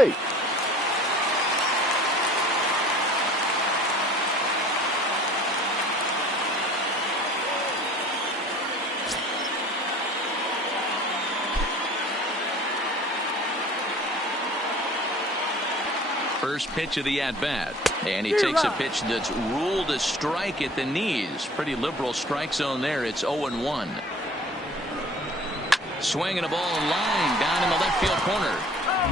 plate. First pitch of the at-bat. And he takes a pitch that's ruled a strike at the knees. Pretty liberal strike zone there. It's 0-1. Swinging a ball in line down in the left field corner.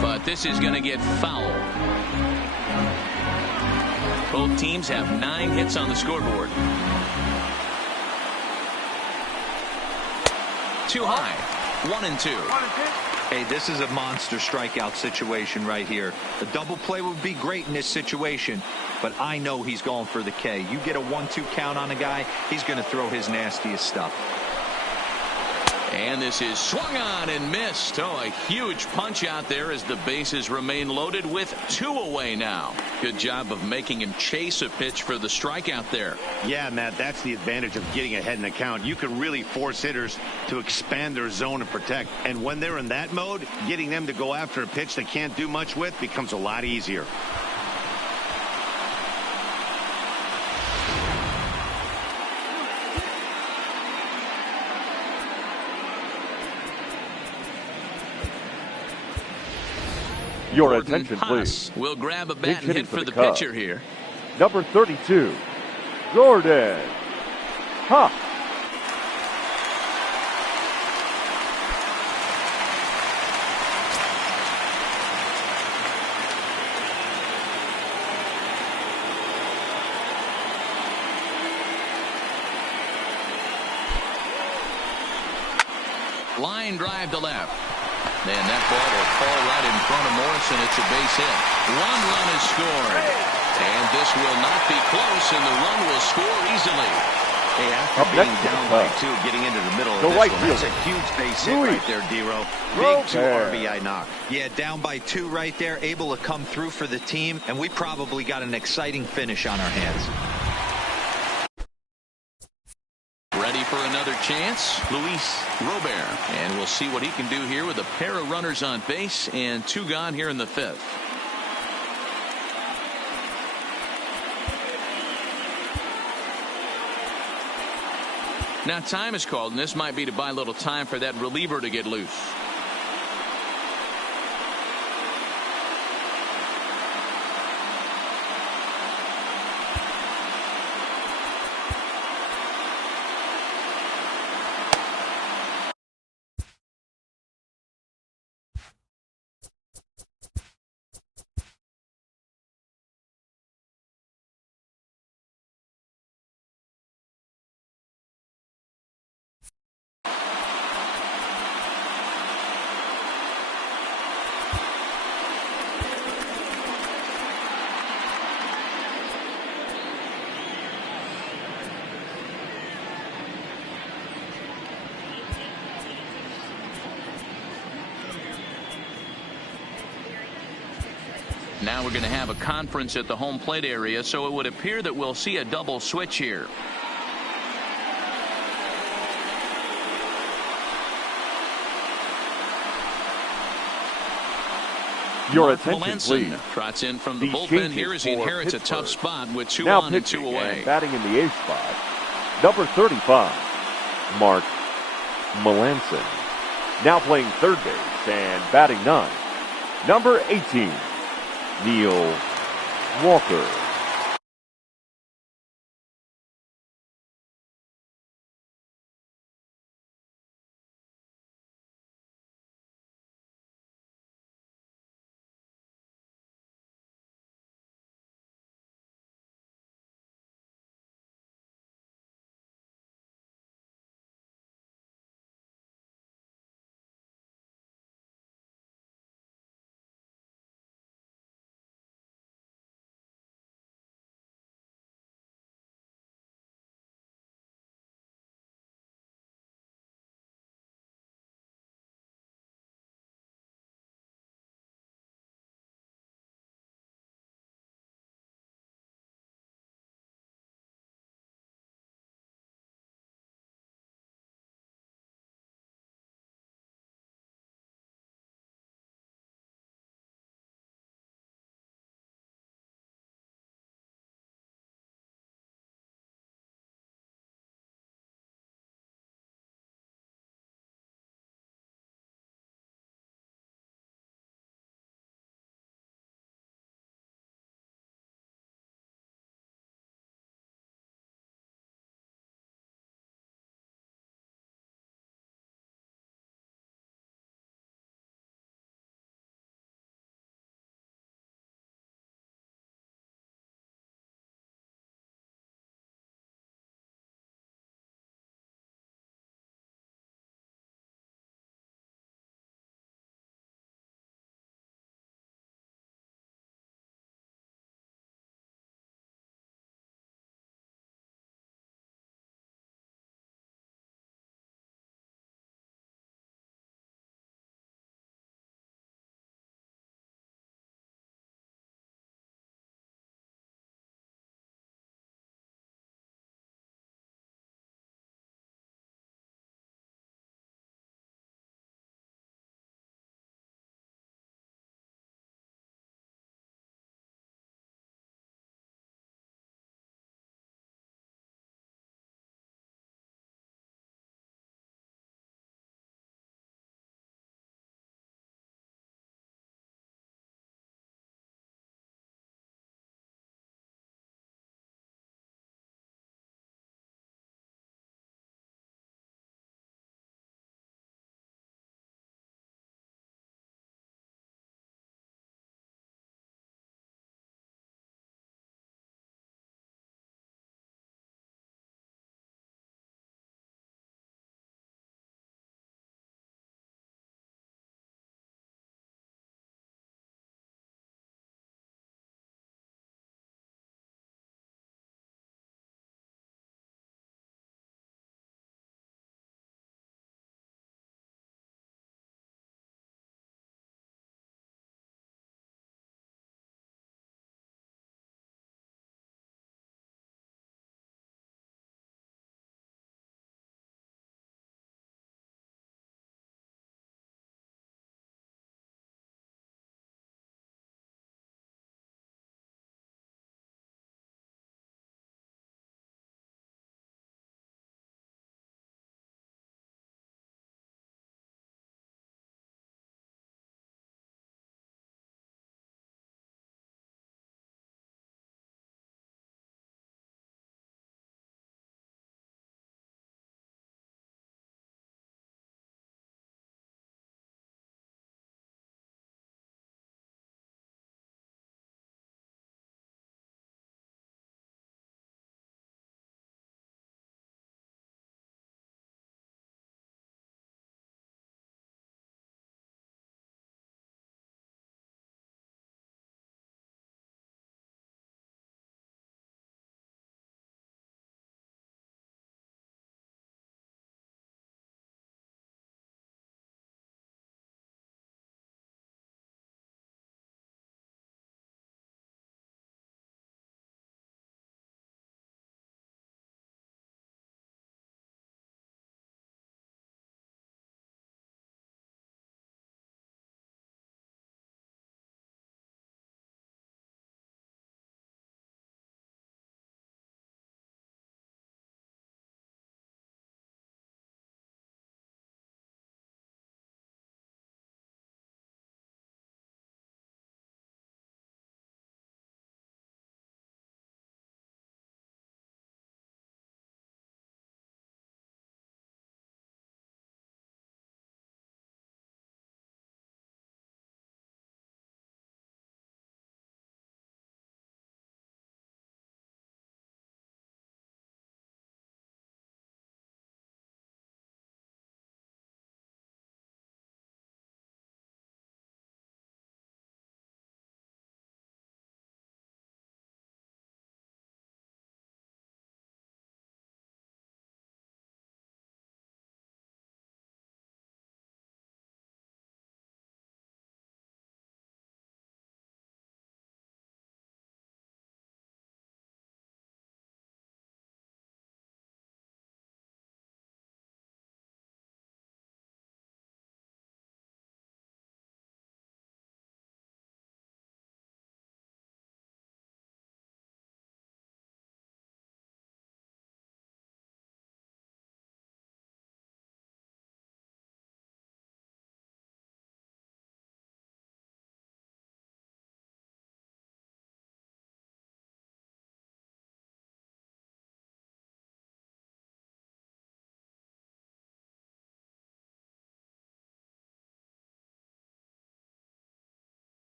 But this is going to get foul. Both teams have 9 hits on the scoreboard. Too high. 1-2. Hey, this is a monster strikeout situation right here. A double play would be great in this situation, but I know he's going for the K. You get a 1-2 count on a guy, he's going to throw his nastiest stuff. And this is swung on and missed. Oh, a huge punch out there as the bases remain loaded with 2 away now. Good job of making him chase a pitch for the strikeout there. Yeah, Matt, that's the advantage of getting ahead in the count. You can really force hitters to expand their zone and protect. And when they're in that mode, getting them to go after a pitch they can't do much with becomes a lot easier. Your attention, please. We'll grab a bat and hit for the Cubs. pitcher here. Number 32, Jordan Haas. Line drive to left. And that ball will fall right in front of Morrison. It's a base hit. 1 run is scored. And this will not be close, and the run will score easily. Hey, after being down by 2, getting into the middle of this one, that's a huge base hit right there, D-Row. Big 2 RBI knock. Yeah, down by 2 right there, able to come through for the team, and we probably got an exciting finish on our hands. Ready for another chance, Luis Robert. And we'll see what he can do here with a pair of runners on base and 2 gone here in the 5th. Now time is called, and this might be to buy a little time for that reliever to get loose. Now we're going to have a conference at the home plate area, so it would appear that we'll see a double switch here. Your Mark attention, Melanson please. trots in from the These bullpen changes here as he for inherits a Pittsburgh. tough spot with 2 Now on and 2 pitching away. and batting in the 8th spot, number 35, Mark Melanson. Now playing third base and batting 9, number 18, Neil Walker.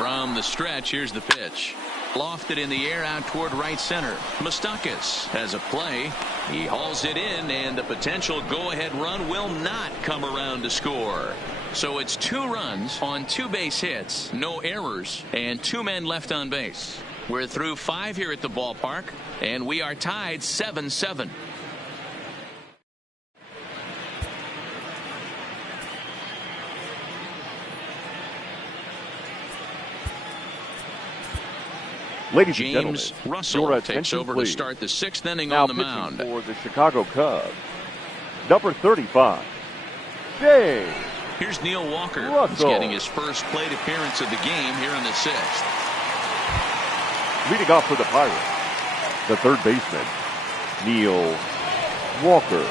From the stretch, here's the pitch. Lofted in the air out toward right center. Moustakas has a play. He hauls it in, and the potential go-ahead run will not come around to score. So it's 2 runs on 2 base hits, no errors, and 2 men left on base. We're through 5 here at the ballpark, and we are tied 7-7. Ladies and James gentlemen, Russell your takes attention, over please. to start the 6th inning Now on the pitching mound. for the Chicago Cubs, number 35, James Here's Neil Walker. He's Russell. getting his first plate appearance of the game here in the 6th. Leading off for the Pirates, the third baseman, Neil Walker.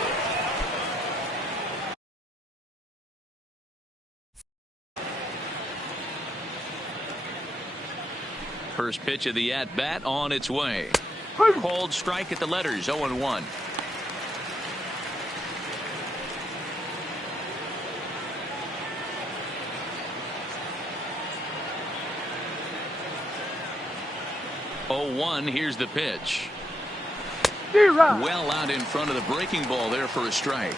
First pitch of the at-bat on its way. Called strike at the letters, 0-1. Here's the pitch. Well out in front of the breaking ball there for a strike.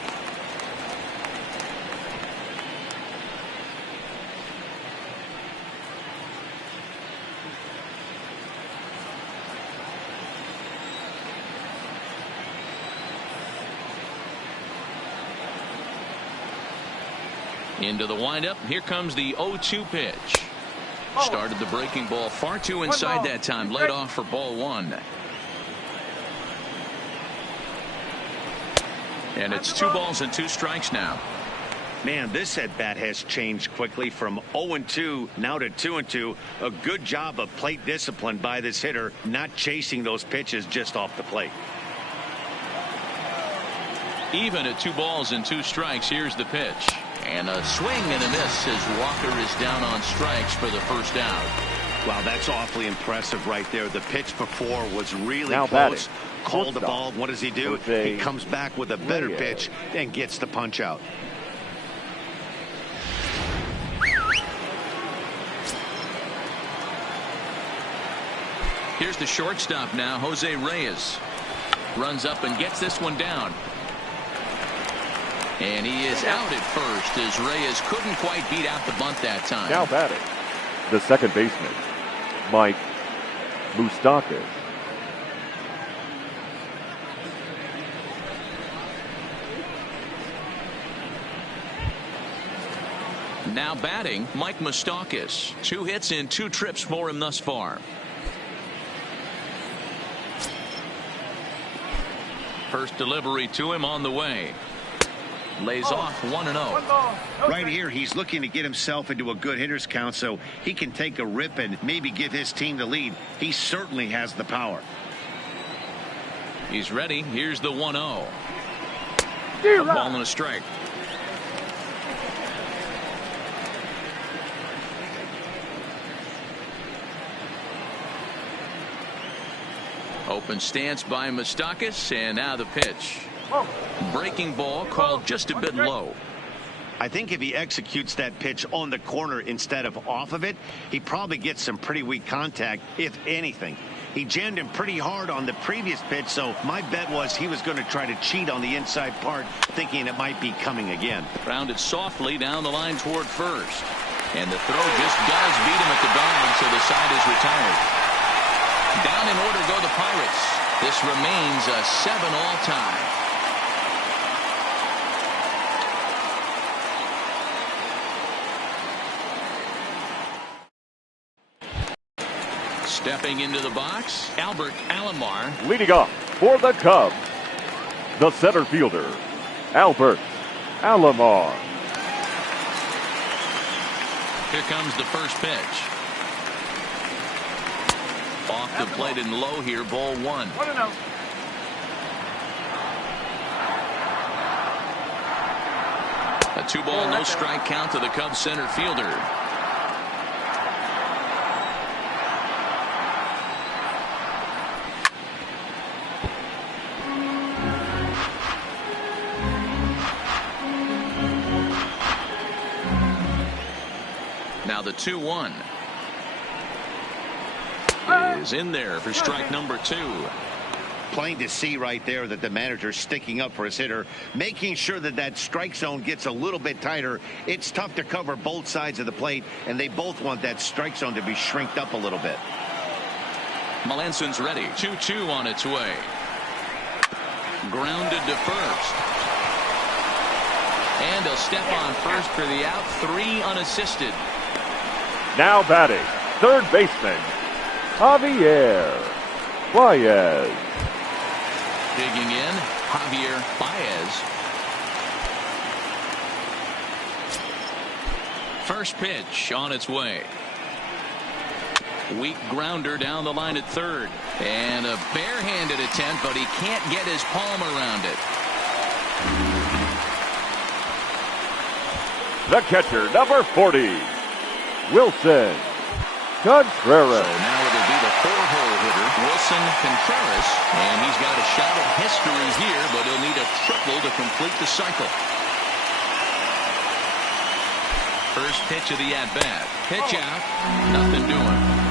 Into the windup. Here comes the 0-2 pitch. Started the breaking ball far too inside that time. Led off for ball 1. And it's 2 balls and 2 strikes now. Man, this at-bat has changed quickly from 0-2 now to 2-2. A good job of plate discipline by this hitter, not chasing those pitches just off the plate. Even at 2 balls and 2 strikes, here's the pitch. And a swing and a miss as Walker is down on strikes for the first out. Wow, that's awfully impressive right there. The pitch before was really Now close. batting. Called the ball. What does he do? Jose He comes back with a better Reyes. pitch and gets the punch out. Here's the shortstop now, Jose Reyes. Runs up and gets this one down. And he is out at first as Reyes couldn't quite beat out the bunt that time. Now batting, the second baseman, Mike Moustakas. Now batting, Mike Moustakas. 2 hits and 2 trips for him thus far. First delivery to him on the way. Lays off 1-0. Right here, he's looking to get himself into a good hitter's count so he can take a rip and maybe give his team the lead. He certainly has the power. He's ready. Here's the 1-0. A ball and a strike. Open stance by Moustakas, and now the pitch. Breaking ball called just a bit low. I think if he executes that pitch on the corner instead of off of it, he probably gets some pretty weak contact, if anything. He jammed him pretty hard on the previous pitch, so my bet was he was going to try to cheat on the inside part, thinking it might be coming again. Rounded softly down the line toward first. And the throw just does beat him at the bag, so the side is retired. Down in order go the Pirates. This remains a 7-all tie. Stepping into the box, Albert Alomar. Leading off for the Cubs, the center fielder, Albert Alomar. Here comes the first pitch. Off the plate and low here, ball 1. A 2-ball, no strike count to the Cubs center fielder. Now the 2-1. is in there for strike number 2. Plain to see right there that the manager's sticking up for his hitter, making sure that that strike zone gets a little bit tighter. It's tough to cover both sides of the plate, and they both want that strike zone to be shrinked up a little bit. Melanson's ready. 2-2 on its way. Grounded to first. And he'll step on first for the out. 3 unassisted. Now batting, third baseman, Javier Baez. Digging in, Javier Baez. First pitch on its way. Weak grounder down the line at third. And a barehanded attempt, but he can't get his palm around it. The catcher, number 40, Wilson Contreras. So now it'll be the 4-hole hitter, Wilson Contreras. And he's got a shot at history here, but he'll need a triple to complete the cycle. First pitch of the at-bat. Pitch out. Nothing doing.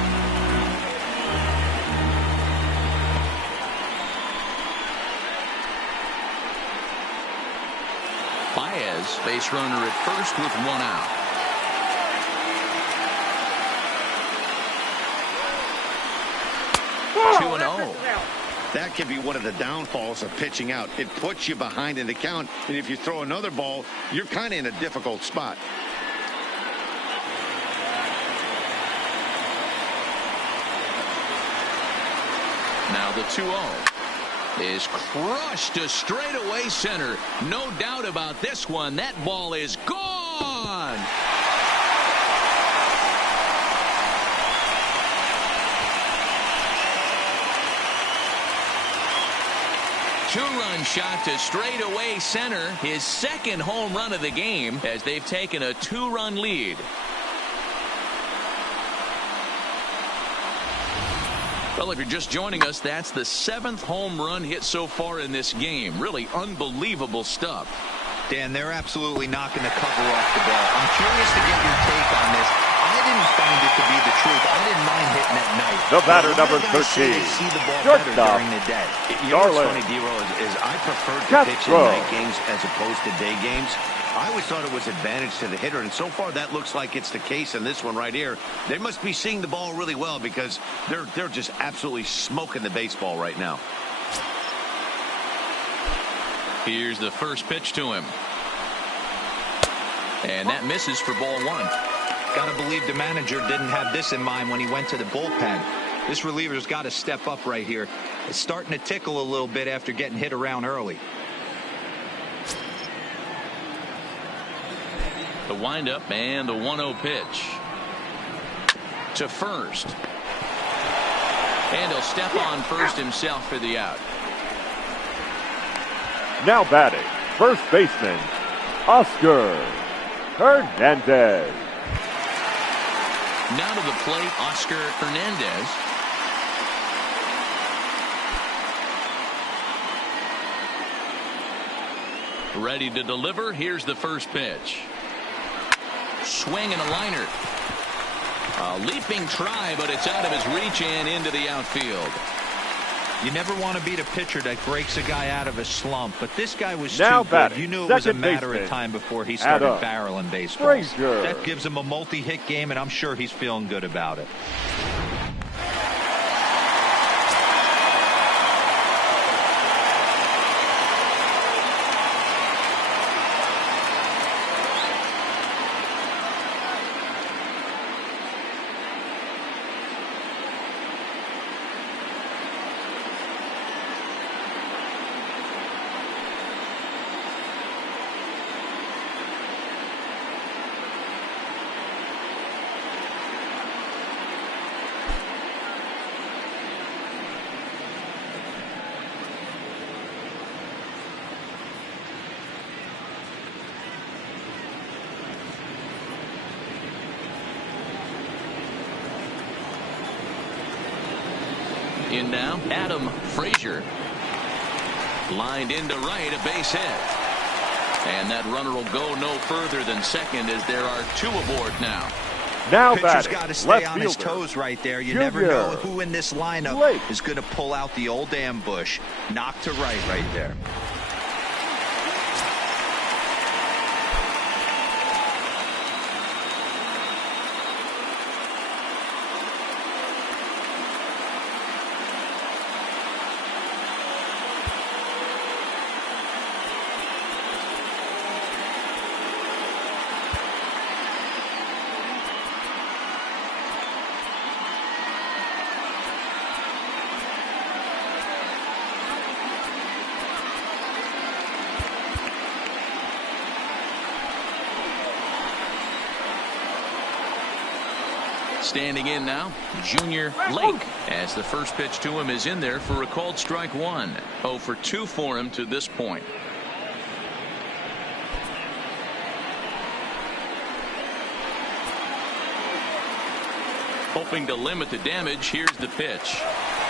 Baez, base runner at first with 1 out. Oh, 2-0. That can be one of the downfalls of pitching out. It puts you behind in the count, and if you throw another ball, you're kind of in a difficult spot. Now the 2-0 is crushed to straightaway center. No doubt about this one. That ball is gone. Two-run shot to straightaway center. His second home run of the game as they've taken a 2-run lead. Well, if you're just joining us, that's the 7th home run hit so far in this game. Really unbelievable stuff. Dan, they're absolutely knocking the cover off the ball. I'm curious to get your take on this. I didn't find it to be the truth. I didn't mind hitting at night. The batter, number 13. See the ball better during the day. You know what's funny, D-Roll, is I preferred to pitch in night games as opposed to day games. I always thought it was advantage to the hitter, and so far that looks like it's the case in this one right here. They must be seeing the ball really well because they're just absolutely smoking the baseball right now. Here's the first pitch to him. And that misses for ball 1. Got to believe the manager didn't have this in mind when he went to the bullpen. This reliever's got to step up right here. It's starting to tickle a little bit after getting hit around early. The windup and the 1-0 pitch. To first. And he'll step on first himself for the out. Now batting, first baseman, Oscar Hernandez. Now to the plate, Oscar Hernandez. Ready to deliver. Here's the first pitch. Swing and a liner. A leaping try, but it's out of his reach and into the outfield. You never want to beat a pitcher that breaks a guy out of a slump, but this guy was now too batting, good. You knew it was a matter baseman, of time before he started barreling baseball. That gives him a multi-hit game, and I'm sure he's feeling good about it. In now, Adam Frazier. Lined into right, a base hit. And that runner will go no further than second as there are 2 aboard now. Now Pitcher's batting, got to stay left on his fielder, toes right there. You Junior never know who in this lineup Blake. is going to pull out the old ambush. Knock to right there. Standing in now, Junior Lake, as the first pitch to him is in there for a called strike one. 0 for 2 for him to this point. Hoping to limit the damage, here's the pitch.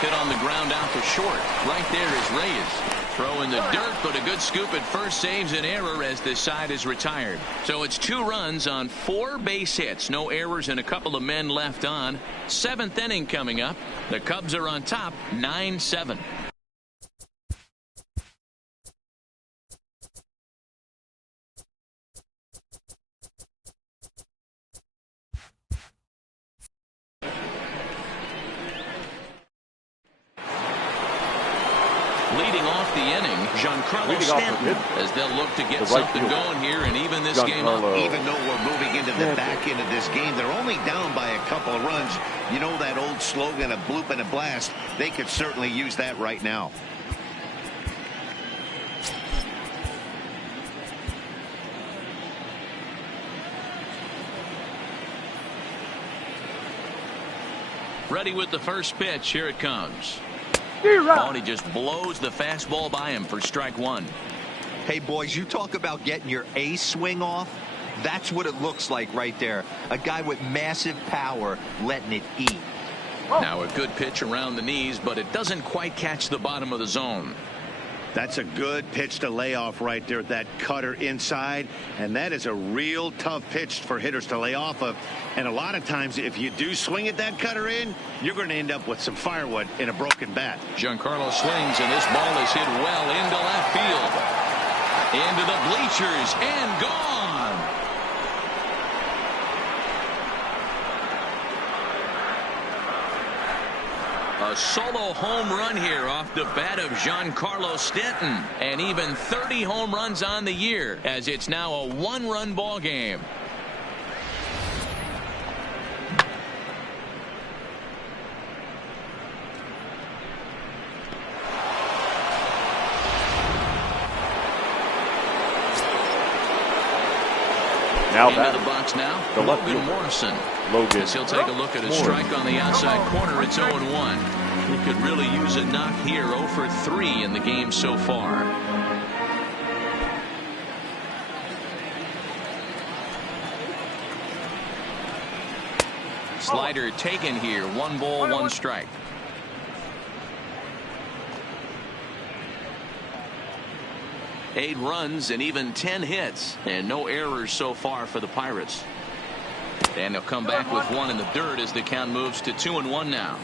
Hit on the ground out to short. Right there is Reyes. Throw in the dirt, but a good scoop at first saves an error as this side is retired. So it's 2 runs on 4 base hits. No errors and a couple of men left on. 7th inning coming up. The Cubs are on top, 9-7. Leading off the inning, Giancarlo Stanton, as they'll look to get something going here and even this game up. Even though we're moving into the back end of this game, they're only down by a couple of runs. You know that old slogan, a bloop and a blast. They could certainly use that right now. Ready with the first pitch. Here it comes. And he just blows the fastball by him for strike one. Hey, boys, you talk about getting your A swing off. That's what it looks like right there. A guy with massive power letting it eat. Now a good pitch around the knees, but it doesn't quite catch the bottom of the zone. That's a good pitch to lay off right there, that cutter inside. And that is a real tough pitch for hitters to lay off of. And a lot of times, if you do swing at that cutter in, you're going to end up with some firewood in a broken bat. Giancarlo swings, and this ball is hit well into left field. Into the bleachers, and gone. A solo home run here off the bat of Giancarlo Stanton, and even 30 home runs on the year, as it's now a 1-run ball game. Now into the box now, Logan Morrison. As he'll take a look at a strike on the outside corner. It's 0-1. He could really use a knock here. 0 for 3 in the game so far. Slider taken here. 1 ball, 1 strike. Eight runs and even 10 hits, and no errors so far for the Pirates. And they'll come back with 1 in the dirt as the count moves to 2-1 now.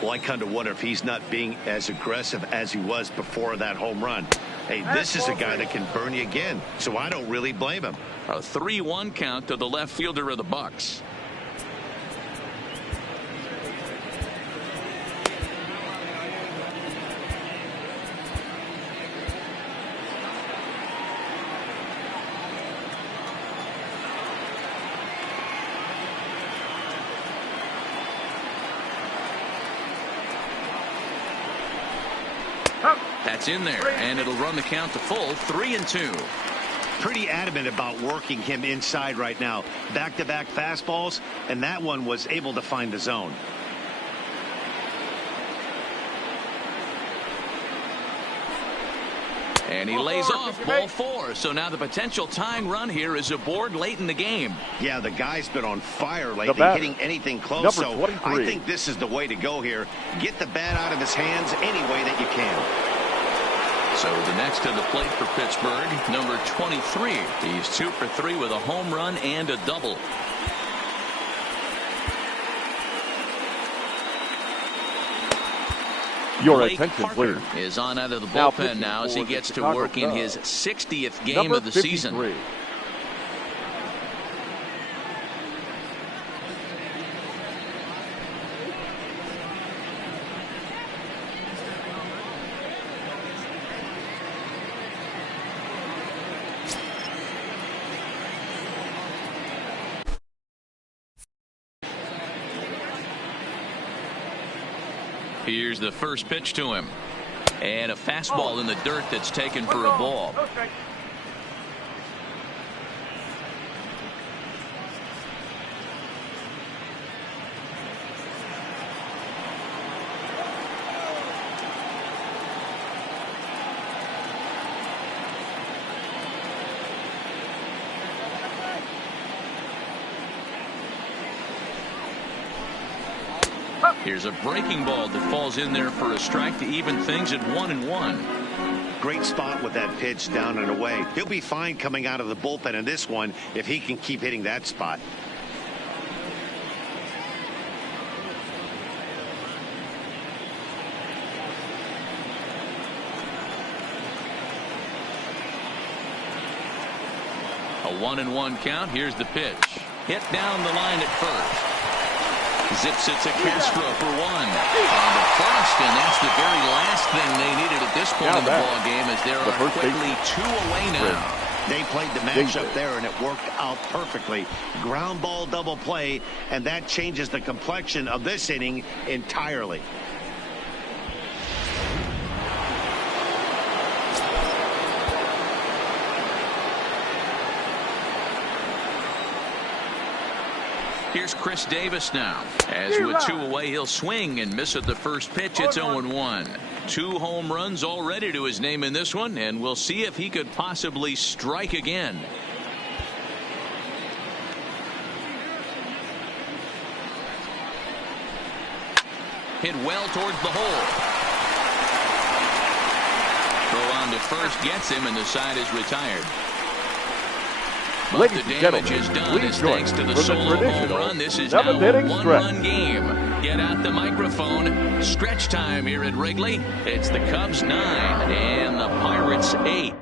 Well, I kind of wonder if he's not being as aggressive as he was before that home run. Hey, this is a guy that can burn you again, so I don't really blame him. A 3-1 count to the left fielder of the Bucks. That's in there, and it'll run the count to full. 3-2. Pretty adamant about working him inside right now. Back-to-back fastballs, and that one was able to find the zone. And he lays off ball 4. So now the potential tying run here is aboard late in the game. Yeah, the guy's been on fire lately, hitting anything close. So I think this is the way to go here. Get the bat out of his hands any way that you can. So the next to the plate for Pittsburgh, number 23. He's 2 for 3 with a home run and a double. Your Blake attention, Parker please. is on out of the Now bullpen now as he pitching for gets the to Chicago work in Cubs. his 60th game Number of the 53. season. Here's the first pitch to him. And a fastball in the dirt that's taken for a ball. Here's a breaking ball that falls in there for a strike to even things at 1-1. Great spot with that pitch down and away. He'll be fine coming out of the bullpen in this one if he can keep hitting that spot. A 1-1 count. Here's the pitch. Hit down the line at first. Zips it to Castro for one. On to first, and that's the very last thing they needed at this point in the ball game, as there are quickly 2 away now. They played the matchup there, and it worked out perfectly. Ground ball double play, and that changes the complexion of this inning entirely. Here's Chris Davis now. As with 2 away, he'll swing and miss at the first pitch. It's 0-1. 2 home runs already to his name in this one, and we'll see if he could possibly strike again. Hit well towards the hole. Throw on to first gets him, and the side is retired. But the damage is done as thanks to the solo home run. This is now a 1-1 game. Get out the microphone. Stretch time here at Wrigley. It's the Cubs 9 and the Pirates 8.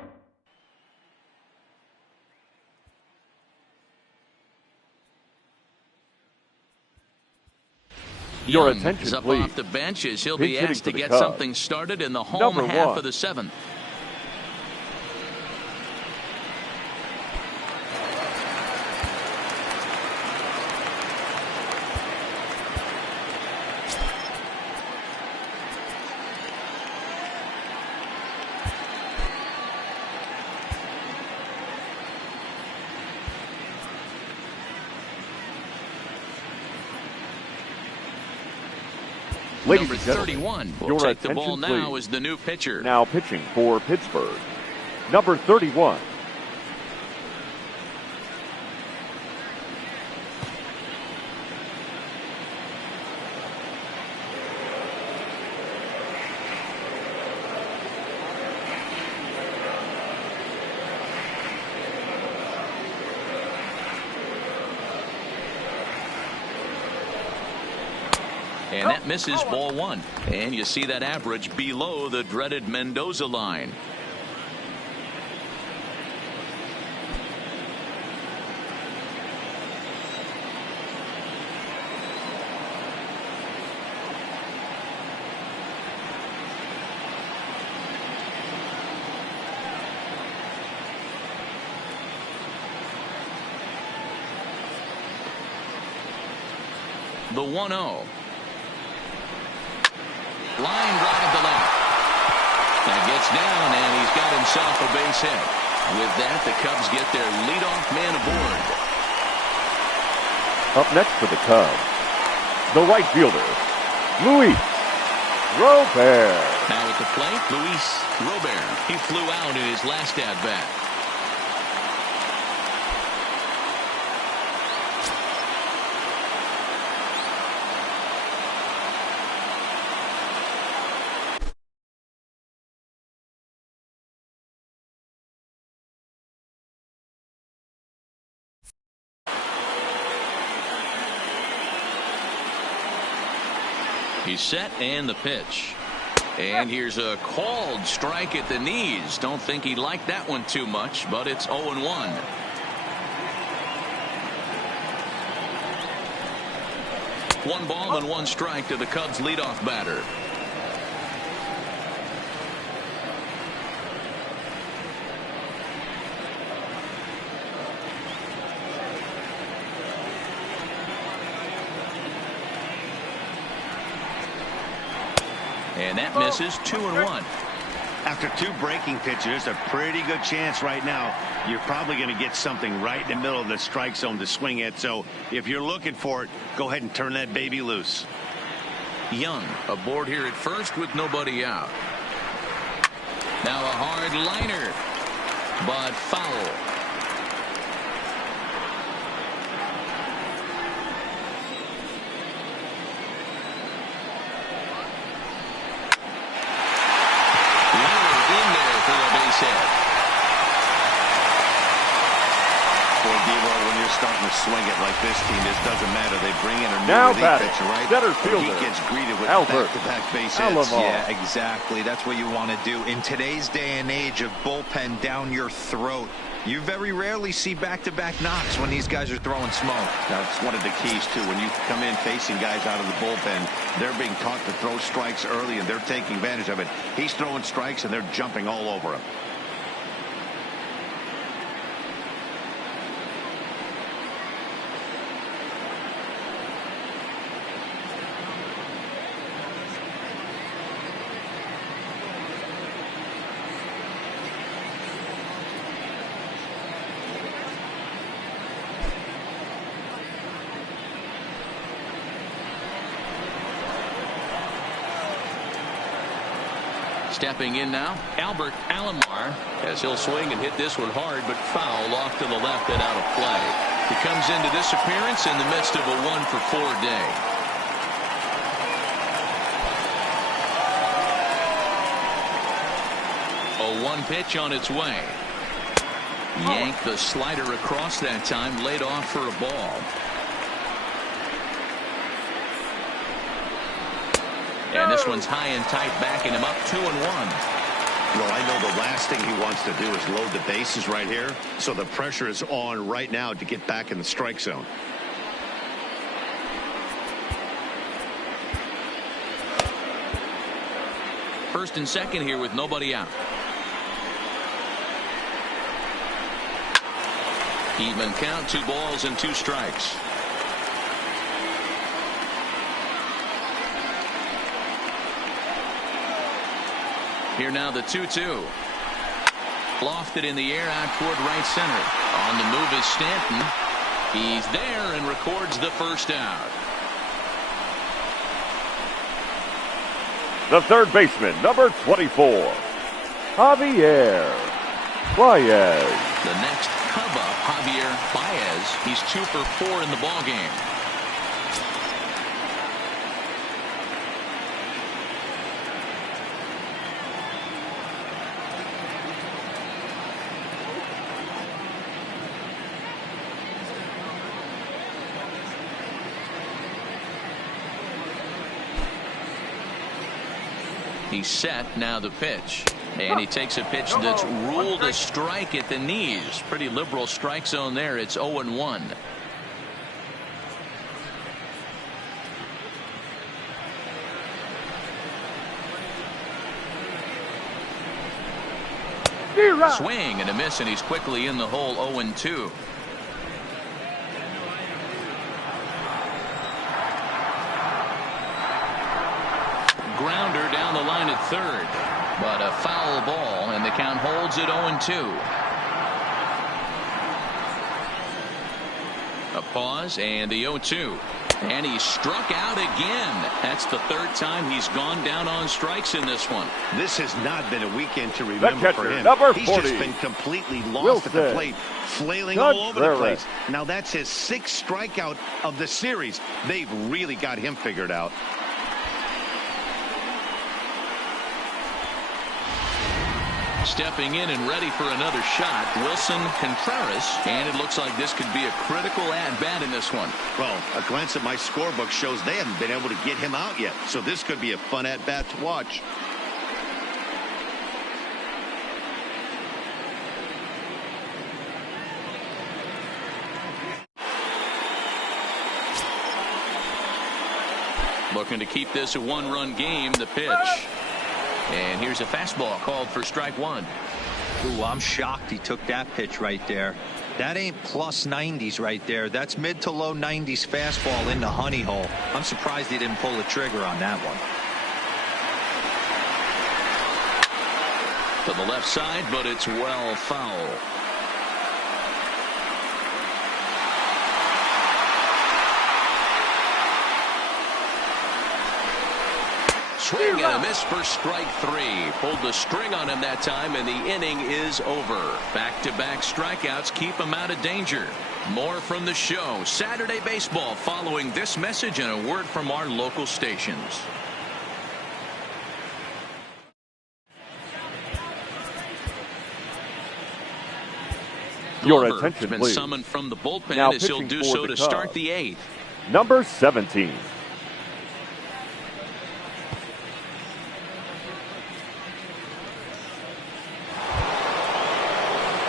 Your Young attention, is up please. off the bench as he'll Pinch be hitting asked to for the get Cubs. something started in the home Number half 1. of the 7th. Ladies Number and gentlemen, 31 will your take the attention, ball now please. as the new pitcher. Now pitching for Pittsburgh, number 31. And that misses ball 1. And you see that average below the dreaded Mendoza line. The 1-0. Line drive to left. That gets down, and he's got himself a base hit. With that, the Cubs get their leadoff man aboard. Up next for the Cubs, the right fielder, Luis Robert. Now at the plate, Luis Robert. He flew out in his last at-bat. He's set, and the pitch. And here's a called strike at the knees. Don't think he liked that one too much, but it's 0-1. One ball and one strike to the Cubs leadoff batter. And that misses. 2-1. After two breaking pitches, there's a pretty good chance right now you're probably going to get something right in the middle of the strike zone to swing at. So if you're looking for it, go ahead and turn that baby loose. Young aboard here at first with nobody out. Now a hard liner, but foul. Starting to swing it like this team, this doesn't matter. They bring in a new now relief pitcher, right? Center fielder. He gets greeted with Albert. back-to-back base hits. Yeah, exactly. That's what you want to do in today's day and age of bullpen down your throat. You very rarely see back-to-back knocks when these guys are throwing smoke. That's one of the keys too. When you come in facing guys out of the bullpen, they're being taught to throw strikes early, and they're taking advantage of it. He's throwing strikes, and they're jumping all over him. Stepping in now, Albert Alomar, as he'll swing and hit this one hard, but foul off to the left and out of play. He comes into this appearance in the midst of a 1-for-4 day. A 1 pitch on its way. Yanked the slider across that time, laid off for a ball. And this one's high and tight, backing him up. 2-1. Well, I know the last thing he wants to do is load the bases right here. So the pressure is on right now to get back in the strike zone. First and second here with nobody out. Even count, 2 balls and 2 strikes. Here now the 2-2. Lofted in the air out toward right center. On the move is Stanton. He's there and records the first out. The third baseman, number 24, Javier Baez. The next Cub up, Javier Baez. He's 2 for 4 in the ballgame. He's set. Now the pitch. And he takes a pitch that's ruled a strike at the knees. Pretty liberal strike zone there. It's 0-1. Swing and a miss, and he's quickly in the hole. 0-2. Grounder down the line at third, but a foul ball, and the count holds at 0-2. A pause and the 0-2, and he struck out again. That's the third time he's gone down on strikes in this one. This has not been a weekend to remember for him. He's just been completely lost at the plate, flailing all over the place. Now that's his 6th strikeout of the series. They've really got him figured out. Stepping in and ready for another shot, Wilson Contreras, and it looks like this could be a critical at-bat in this one. Well, a glance at my scorebook shows they haven't been able to get him out yet, so this could be a fun at-bat to watch. Looking to keep this a one-run game. The pitch. And here's a fastball called for strike one. Ooh, I'm shocked he took that pitch right there. That ain't plus 90s right there. That's mid to low 90s fastball in the honey hole. I'm surprised he didn't pull the trigger on that one. To the left side, but it's well foul. Swing and a miss for strike three. Pulled the string on him that time, and the inning is over. Back-to-back strikeouts keep him out of danger. More from the show. Saturday Baseball following this message and a word from our local stations. Your Glover attention, has been please. summoned from the bullpen Now as he'll pitching do for so the to Cubs. start the eighth. Number 17.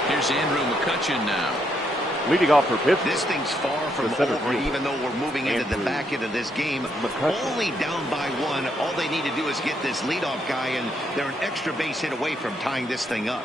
Here's Andrew McCutchen now. Leading off for pitch. This thing's far from The center over, fielder, even though we're moving into the Andrew back end of this game. McCutchen. Only down by one. All they need to do is get this leadoff guy, and they're an extra base hit away from tying this thing up.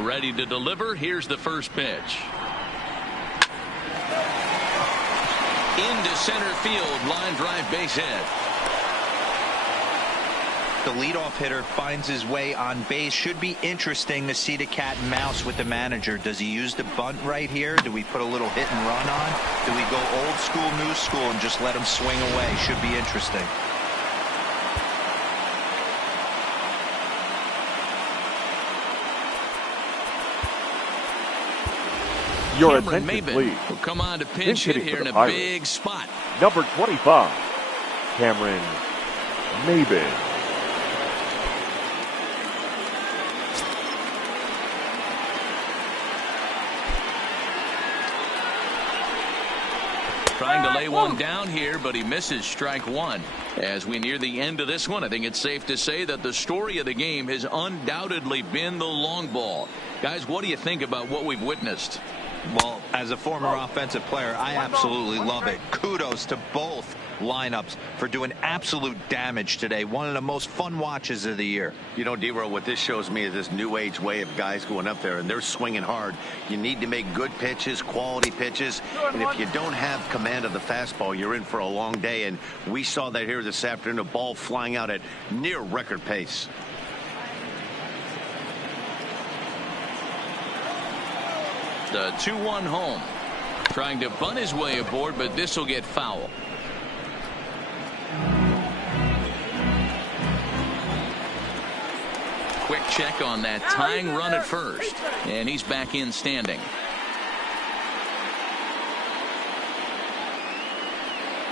Ready to deliver. Here's the first pitch. Into center field. Line drive, base hit. The leadoff hitter finds his way on base. Should be interesting to see the cat and mouse with the manager. Does he use the bunt right here? Do we put a little hit and run on? Do we go old school, new school, and just let him swing away? Should be interesting. Your Cameron attention, Maben please. will come on to Pinch pinch hit hitting here for in the a Pirates. big spot. Number 25. Cameron Maben. Trying to lay one down here, but he misses strike one. As we near the end of this one, I think it's safe to say that the story of the game has undoubtedly been the long ball. Guys, what do you think about what we've witnessed? Well, as a former offensive player, I absolutely love it. Kudos to both lineups for doing absolute damage today. One of the most fun watches of the year. You know, D-Row, what this shows me is this new age way of guys going up there, and they're swinging hard. You need to make good pitches, quality pitches, and if you don't have command of the fastball, you're in for a long day, and we saw that here this afternoon, a ball flying out at near record pace. The 2-1 home. Trying to bunt his way aboard, but this will get foul. Quick check on that tying run at first. And he's back in standing.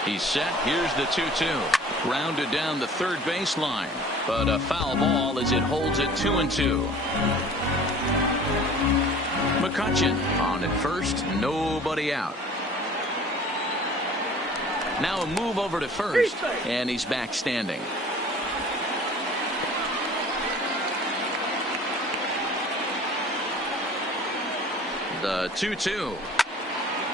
He's set. Here's the 2-2. Grounded down the third baseline. But a foul ball as it holds it 2-2. McCutchen on at first, nobody out. Now a move over to first, and he's back standing. The 2-2.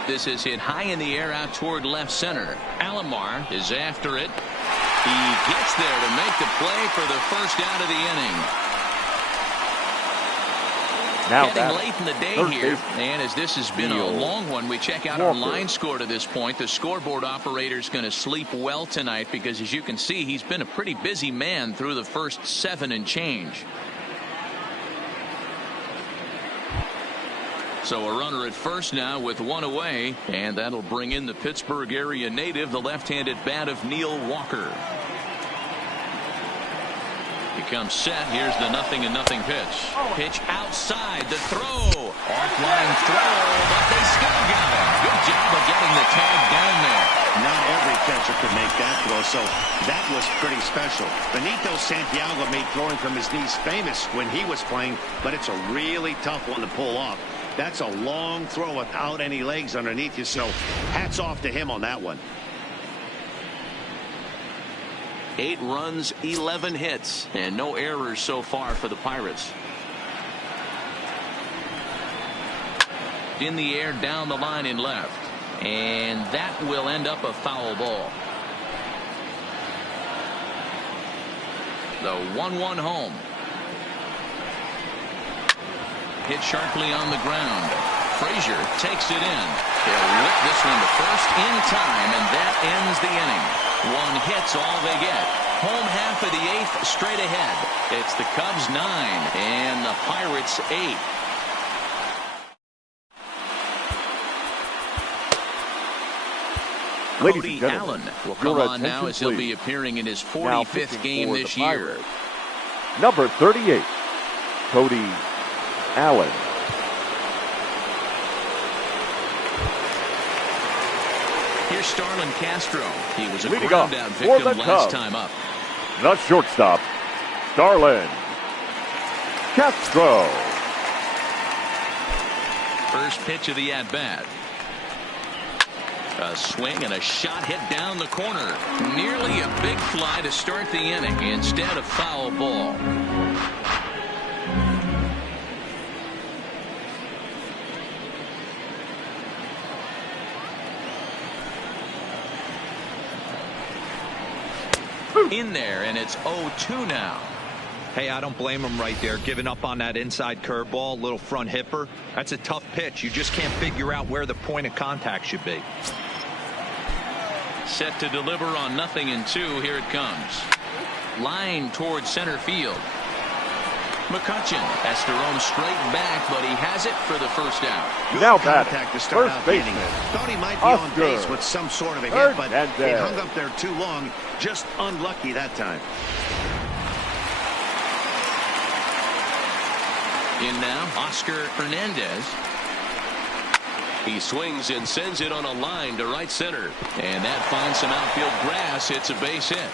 This is hit high in the air out toward left center. Alomar is after it. He gets there to make the play for the first out of the inning. Now Getting late in the day here, and as this has been a Neil long one, we check out our line score to this point. The scoreboard operator is going to sleep well tonight because, as you can see, he's been a pretty busy man through the first 7 and change. So a runner at first now with one away, and that'll bring in the Pittsburgh area native, the left-handed bat of Neil Walker. He comes set. Here's the 0-0 pitch. Pitch outside. The throw. Offline throw, but they still got it. Good job of getting the tag down there. Not every catcher could make that throw, so that was pretty special. Benito Santiago made throwing from his knees famous when he was playing, but it's a really tough one to pull off. That's a long throw without any legs underneath you, so hats off to him on that one. 8 runs, 11 hits, and no errors so far for the Pirates. In the air down the line in left, and that will end up a foul ball. The 1-1 home. Hit sharply on the ground. Frazier takes it in. He'll whip this one to first in time, and that ends the inning. 1 hit's all they get. Home half of the 8th straight ahead. It's the Cubs 9 and the Pirates 8. Cody Allen will come on now as he'll be appearing in his 45th game this year. Number 38, Cody Allen. Here's Starlin Castro. He was a Leading ground-out victim last time up. The shortstop, Starlin Castro. First pitch of the at-bat. A swing and a shot hit down the corner. Nearly a big fly to start the inning. Instead, a foul ball. In there, and it's 0-2 now. Hey, I don't blame him right there, giving up on that inside curveball, little front hipper. That's a tough pitch. You just can't figure out where the point of contact should be. Set to deliver on 0-2. Here it comes. Line towards center field. McCutchen has to roam straight back, but he has it for the first out. Now contact to start first out the inning. baseman, Thought he might be Oscar. on base with some sort of a Third hit, but and he hung up there too long. Just unlucky that time. In now, Oscar Hernandez. He swings and sends it on a line to right center. And that finds some outfield grass. It's a base hit.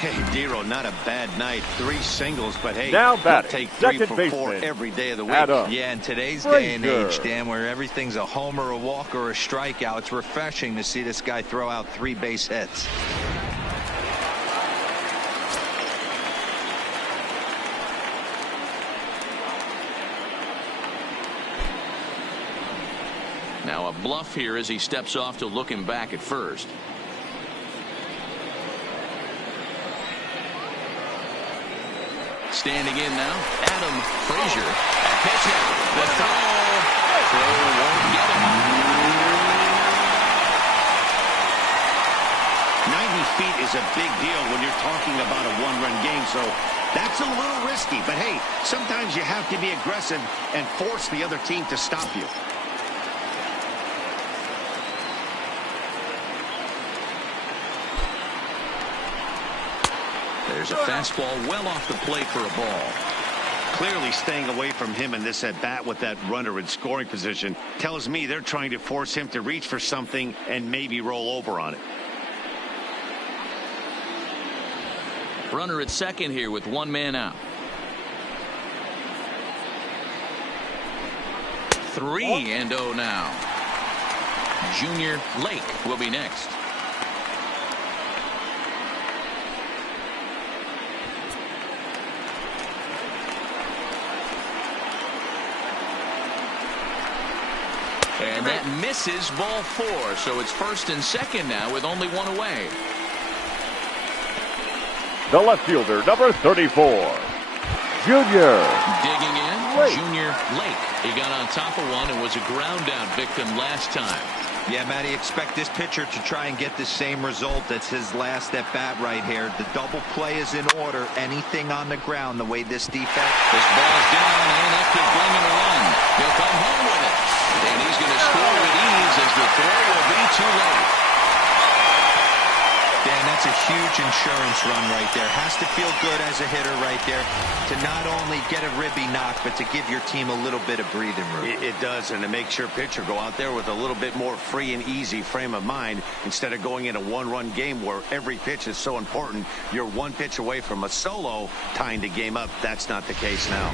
Hey, Dero, not a bad night. 3 singles, but hey, now batting, take 3 second for 4 baseman, every day of the week. Yeah, in today's day and Frazier. age, Dan, where everything's a homer, a walk, or a strikeout, it's refreshing to see this guy throw out 3 base hits. Now a bluff here as he steps off to look him back at first. Standing in now, Adam Frazier. Pitch hit. The throw won't get him. 90 feet is a big deal when you're talking about a 1-run game, so that's a little risky. But hey, sometimes you have to be aggressive and force the other team to stop you. There's a fastball well off the plate for a ball. Clearly staying away from him in this at-bat with that runner in scoring position tells me they're trying to force him to reach for something and maybe roll over on it. Runner at second here with 1 man out. 3-0 now. Junior Lake will be next. And that misses ball 4. So it's first and second now with only 1 away. The left fielder, number 34, Junior. Digging in, Lake. Junior Lake. He got on top of one and was a ground out victim last time. Yeah, Matty, expect this pitcher to try and get the same result. That's his last at bat right here. The double play is in order. Anything on the ground, the way this defense. This ball's down, and that could bring him a run. He'll come home with it. And he's going to score with ease as the throw will be too late. Dan, that's a huge insurance run right there. Has to feel good as a hitter right there to not only get a ribby knock, but to give your team a little bit of breathing room. It does, and it makes your pitcher go out there with a little bit more free and easy frame of mind instead of going in a 1-run game where every pitch is so important. You're 1 pitch away from a solo tying the game up. That's not the case now.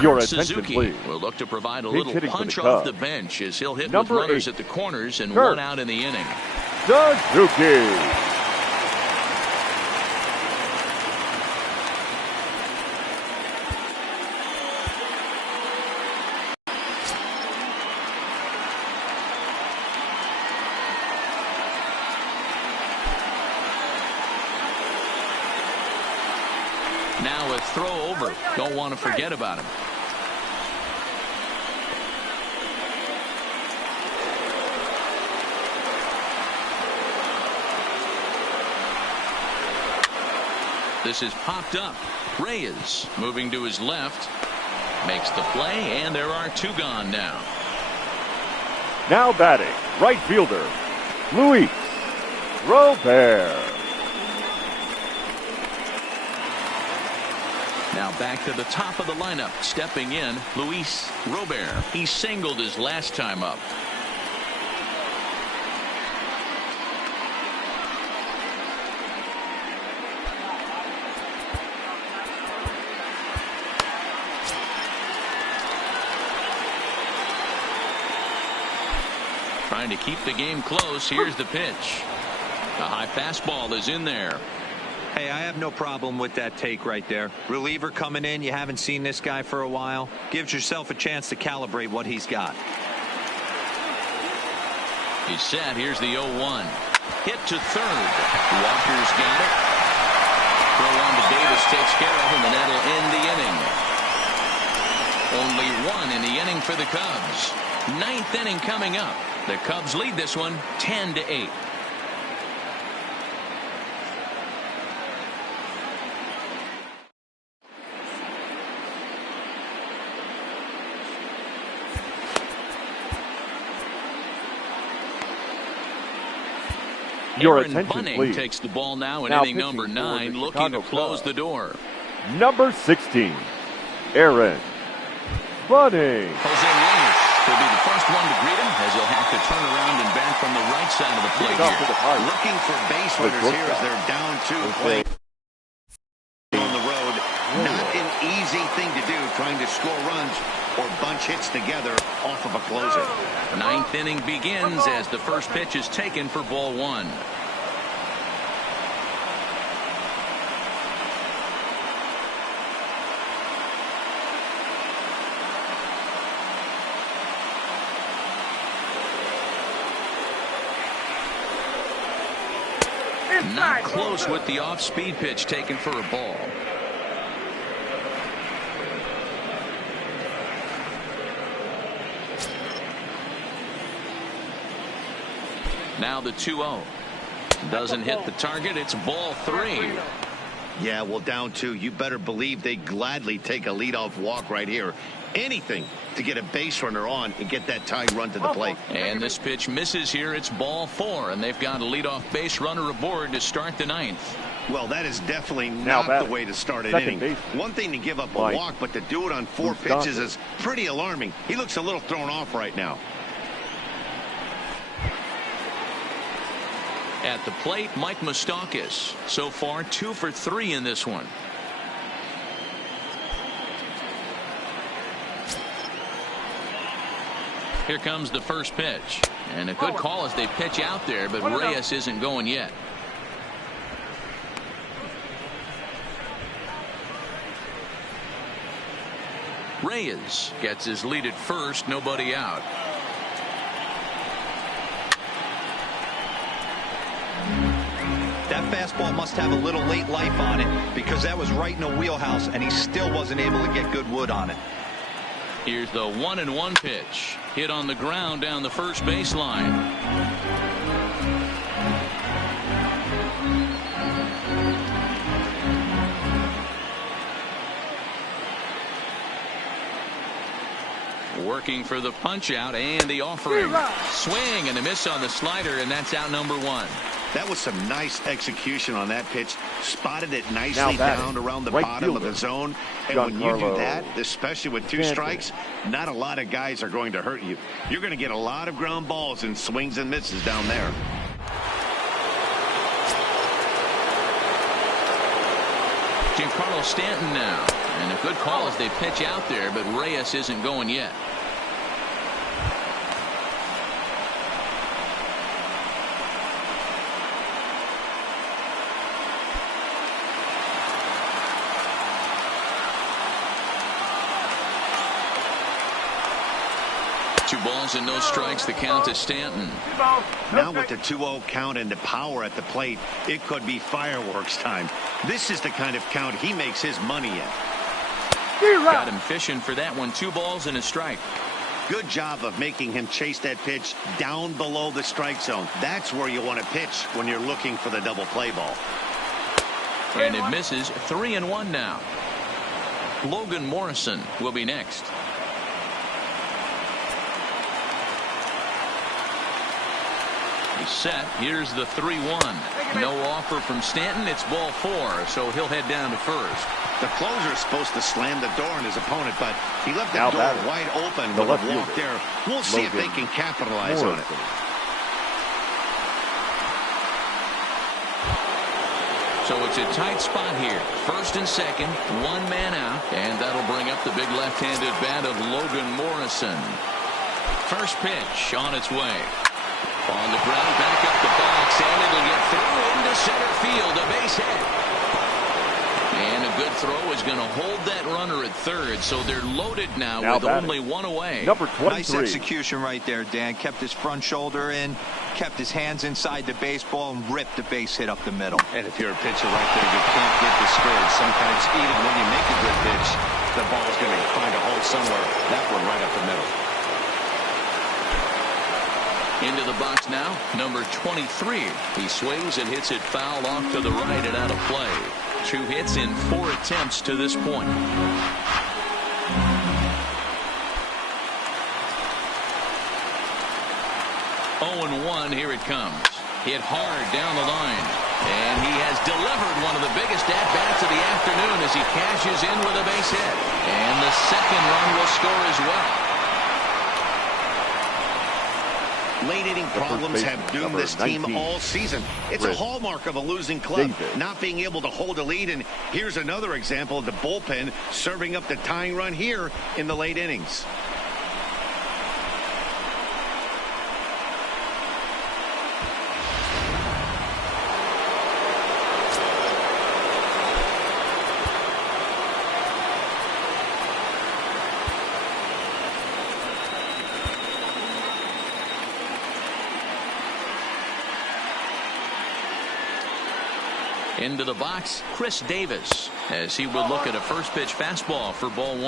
Your Kurt attention, Suzuki please. will look to provide a Pitch little hitting for punch the off the Cubs. bench as he'll hit Number with runners 8. at the corners and Kurt 1 out in the inning. Suzuki. Now a throw over. Don't want to forget about him. This is popped up. Reyes moving to his left. Makes the play, and there are 2 gone now. Now batting, right fielder, Luis Robert. Now back to the top of the lineup. Stepping in, Luis Robert. He singled his last time up. Trying to keep the game close. Here's the pitch. A high fastball is in there. Hey, I have no problem with that take right there. Reliever coming in. You haven't seen this guy for a while. Gives yourself a chance to calibrate what he's got. He's set. Here's the 0-1. Hit to third. Walker's got it. Throw on to Davis takes care of him, and that'll end the inning. Only 1 in the inning for the Cubs. 9th inning coming up. The Cubs lead this one 10-8. Your Aaron attention, Bunning please. takes the ball now in Now inning pitching number for 9, the looking to Chicago close Cubs. the door. Number 16, Aaron Bunning. Jose Reyes will be the first one to greet him as he'll have to turn around and bat from the right side of the plate He's off to here. the park. Looking for base runners here as they're down 2 playing on the road. Not an easy thing to do, trying to score runs or bunch hits together off of a closer. 9th inning begins as the first pitch is taken for ball 1. Not close with the off-speed pitch taken for a ball. Now the 2-0. Doesn't hit the target. It's ball 3. Yeah, well, down 2. You better believe they gladly take a leadoff walk right here. Anything to get a base runner on and get that tying run to the plate. And this pitch misses here. It's ball 4, and they've got a leadoff base runner aboard to start the 9th. Well, that is definitely Now not the way to start an second inning. baseman, One thing to give up a Mike walk, but to do it on 4 Moustakas. pitches is pretty alarming. He looks a little thrown off right now. At the plate, Mike Moustakas. So far, 2 for 3 in this one. Here comes the first pitch. And a good call as they pitch out there, but Reyes isn't going yet. Reyes gets his lead at first, nobody out. That fastball must have a little late life on it because that was right in the wheelhouse and he still wasn't able to get good wood on it. Here's the 1-1 pitch. Hit on the ground down the first baseline. Working for the punch out and the offering. Swing and a miss on the slider, and that's out number 1. That was some nice execution on that pitch. Spotted it Now nicely batting, down around the right bottom of fielder, the zone. And when you do Giancarlo that, especially with 2 Stanton. strikes, not a lot of guys are going to hurt you. You're going to get a lot of ground balls and swings and misses down there. Giancarlo Stanton now. And a good call as they pitch out there, but Reyes isn't going yet. Two balls and no strikes. The count to Stanton. Now with the 2-0 count and the power at the plate, it could be fireworks time. This is the kind of count he makes his money in. Got him fishing for that one. 2 balls and a strike. Good job of making him chase that pitch down below the strike zone. That's where you want to pitch when you're looking for the double play ball. And it misses. 3-1 now. Logan Morrison will be next. He's set. Here's the 3-1. No offer from Stanton. It's ball 4, so he'll head down to first. The closer is supposed to slam the door on his opponent, but he left the door wide open with a walk there. We'll see if they can capitalize on it. So it's a tight spot here. First and second, 1 man out, and that'll bring up the big left-handed bat of Logan Morrison. First pitch on its way. On the ground, back up the box, and it'll get through into center field, a base hit. And a good throw is going to hold that runner at third, so they're loaded now with only 1 away. Number 23. Nice execution right there, Dan. Kept his front shoulder in, kept his hands inside the baseball, and ripped the base hit up the middle. And if you're a pitcher right there, you can't get discouraged. Sometimes even when you make a good pitch, the ball's going to find a hole somewhere. That one right up the middle. Into the box now, number 23. He swings and hits it foul off to the right and out of play. 2 hits in 4 attempts to this point. 0-1, here it comes. Hit hard down the line. And he has delivered one of the biggest at-bats of the afternoon as he cashes in with a base hit. And the second run will score as well. Late inning problems have doomed this team all season. It's a hallmark of a losing club, not being able to hold a lead. And here's another example of the bullpen serving up the tying run here in the late innings. Into the box, Chris Davis, as he will look at a first pitch fastball for ball 1.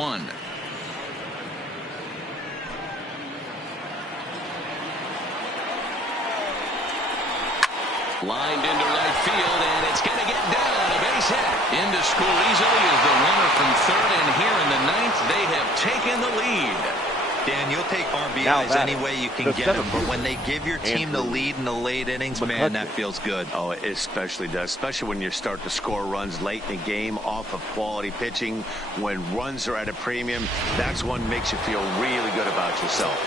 Lined into right field, and it's going to get down. A base hit. Into score easily is the runner from third, and here in the 9th, they have taken the lead. Dan, you'll take RBIs any way you can get them, but when they give your team the lead in the late innings, man, that feels good. Oh, it especially does, especially when you start to score runs late in the game off of quality pitching. When runs are at a premium, that's what makes you feel really good about yourself.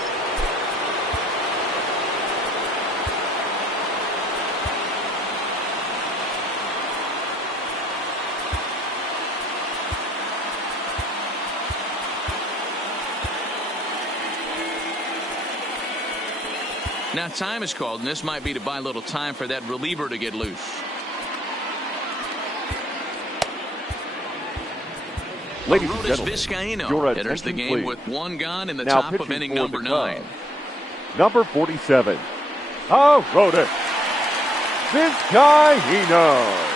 Now time is called, and this might be to buy a little time for that reliever to get loose. Ladies and Aroldis gentlemen, Vizcaino enters the game with 1 gone in the top of inning number 9. Number 47. Aroldis Vizcaino.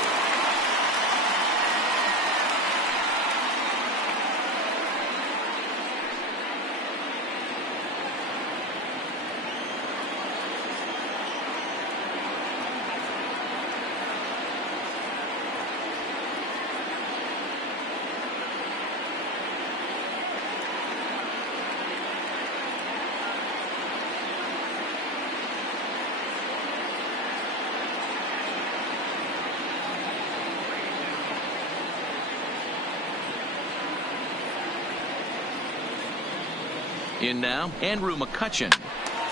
In now, Andrew McCutchen.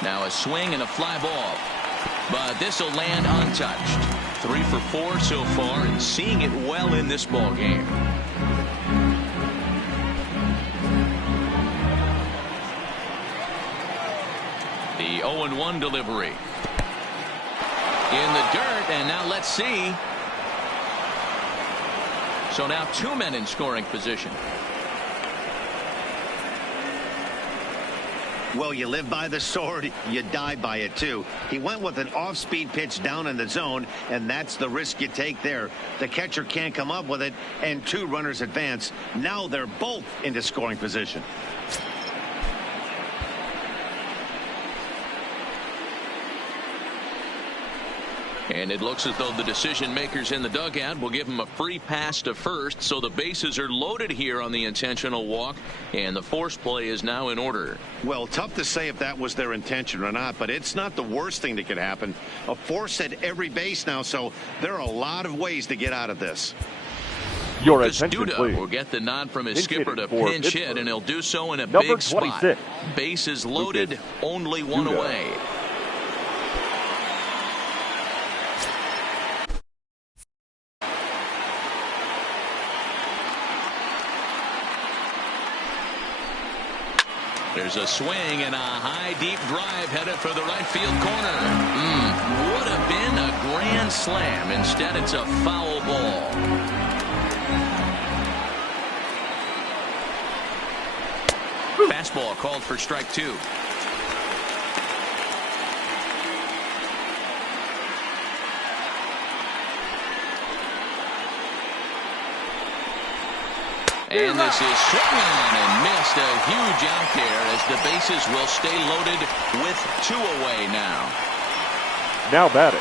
Now a swing and a fly ball. But this will land untouched. 3 for 4 so far and seeing it well in this ball game. The 0-1 delivery. In the dirt, and now let's see. So now 2 men in scoring position. Well, you live by the sword, you die by it too. He went with an off-speed pitch down in the zone, and that's the risk you take there. The catcher can't come up with it, and 2 runners advance. Now they're both into scoring position. And it looks as though the decision makers in the dugout will give him a free pass to first, so the bases are loaded here on the intentional walk, and the force play is now in order. Well, tough to say if that was their intention or not, but it's not the worst thing that could happen. A force at every base now, so there are a lot of ways to get out of this. Your attention, Duda please. will get the nod from his skipper to for pinch hit, Pittsburgh. and he'll do so in a Number big spot. 26. Bases loaded, only 1 Duda. away. There's a swing and a high deep drive headed for the right field corner. Would have been a grand slam. Instead, it's a foul ball. Fastball called for strike 2. And this is swung on and missed. A huge out there as the bases will stay loaded with 2 away now. Now batting,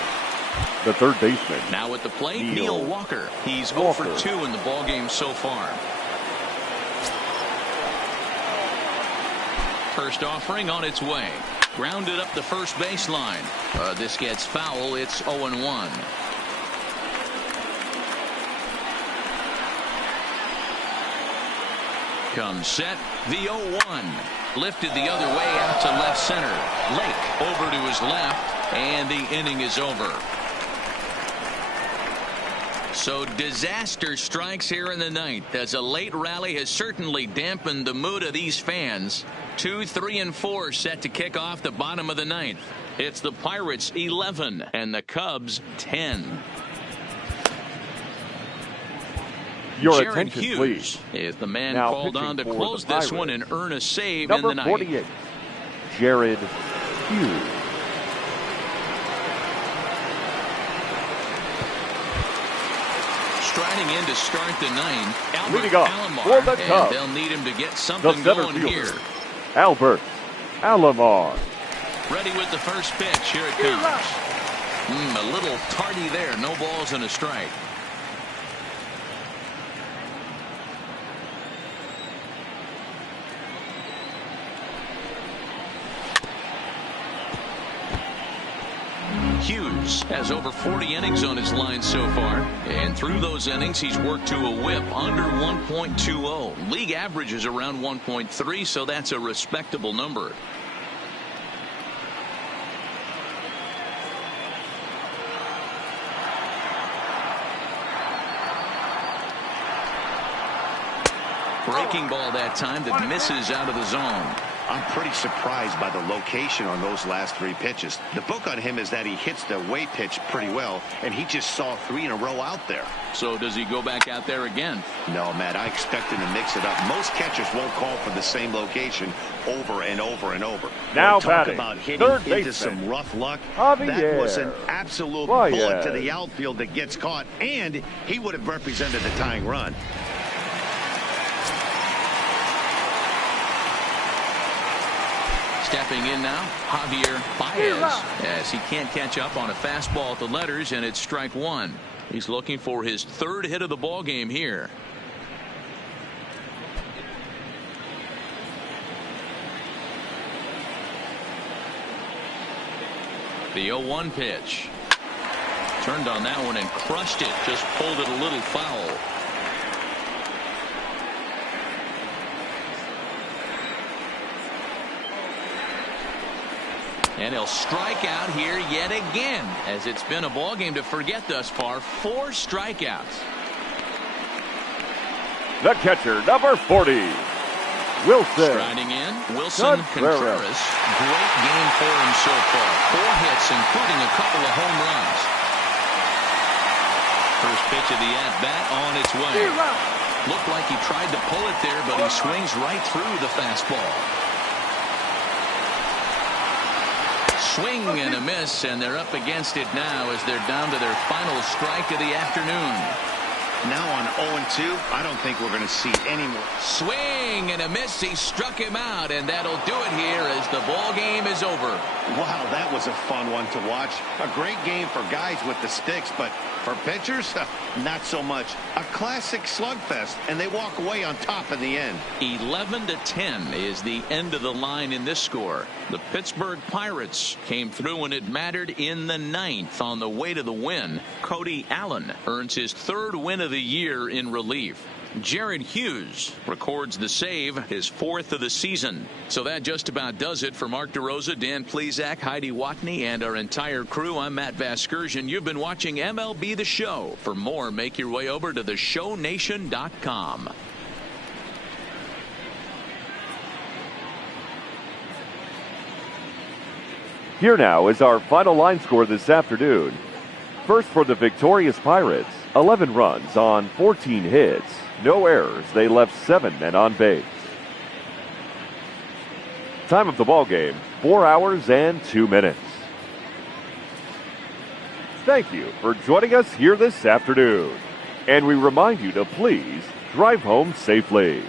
the third baseman. Now at the plate, Neil Neil Walker. He's 0 for 2 in the ballgame so far. First offering on its way. Grounded up the first baseline. This gets foul. It's 0-1. Comes set, the 0-1. Lifted the other way out to left center. Lake over to his left, and the inning is over. So disaster strikes here in the ninth, as a late rally has certainly dampened the mood of these fans. 2, 3, and 4 set to kick off the bottom of the ninth. It's the Pirates 11 and the Cubs 10. Your Jared attention, Hughes please. is the man Now called on to pitching for close the this one Pirates. and earn a save Number in the ninth. 48, Jared Hughes. Striding in to start the ninth, Albert Leading off Alomar, for the and Cubs, they'll need him to get The something center going fielder, here. Albert Alomar. Ready with the first pitch. Here it comes. A little tardy there. No balls and a strike. Hughes has over 40 innings on his line so far, and through those innings he's worked to a whip under 1.20. League average is around 1.3, so that's a respectable number. Breaking ball that time that misses out of the zone. I'm pretty surprised by the location on those last 3 pitches. The book on him is that he hits the away pitch pretty well, and he just saw 3 in a row out there. So does he go back out there again? No, Matt, I expect him to mix it up. Most catchers won't call for the same location over and over and over. Now talk batting, about hitting third into baseman, some rough luck. Javier That was an absolute Baez. bullet to the outfield that gets caught, and he would have represented the tying run. Stepping in now, Javier Baez, as he can't catch up on a fastball at the letters, and it's strike 1. He's looking for his 3rd hit of the ball game here. The 0-1 pitch. Turned on that one and crushed it. Just pulled it a little foul. And he'll strike out here yet again, as it's been a ball game to forget thus far. 4 strikeouts. The catcher, number 40, Wilson. Striding in, Wilson Contreras. Great game for him so far. 4 hits, including a couple of home runs. First pitch of the at-bat on its way. Looked like he tried to pull it there, but he swings right through the fastball. Swing and a miss, and they're up against it now as they're down to their final strike of the afternoon. Now on 0-2, I don't think we're going to see any more. Swing and a miss. He struck him out, and that'll do it here as the ball game is over. Wow, that was a fun one to watch. A great game for guys with the sticks, but for pitchers, not so much. A classic slugfest, and they walk away on top in the end. 11-10 is the end of the line in this score. The Pittsburgh Pirates came through when it mattered in the 9th on the way to the win. Cody Allen earns his 3rd win of the year in relief. Jared Hughes records the save, his 4th of the season. So that just about does it for Mark DeRosa, Dan Plesac, Heidi Watney, and our entire crew. I'm Matt Vasgersian. You've been watching MLB The Show. For more, make your way over to theshownation.com. Here now is our final line score this afternoon. First for the victorious Pirates, 11 runs on 14 hits. No errors. They left 7 men on base. Time of the ball game, 4 hours and 2 minutes. Thank you for joining us here this afternoon. And we remind you to please drive home safely.